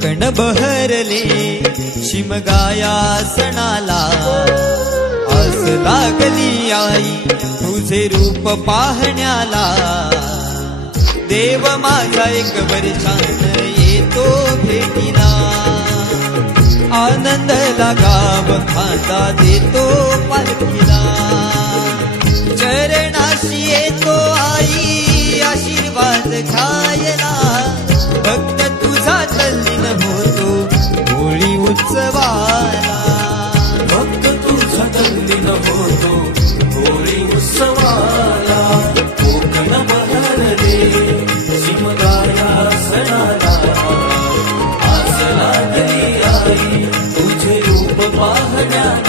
कोकण बहरले शिमगाया सणाला आस लागली आई तुझे रूप पाहण्याला देव माझा एक वर्षान येतो भेटीला आनंद लागाव खांदा देतो पालखीला चरणाशी येतो आई आशीर्वाद घ्यायला भक्त तुझा तल्लीन होतो होळी उत्सवाला भक्त तुझा तल्लीन होतो होळी उत्सवाला कोकण बहरले शिमगाया सणाला आस लागली आई तुझे रूप पाहण्याला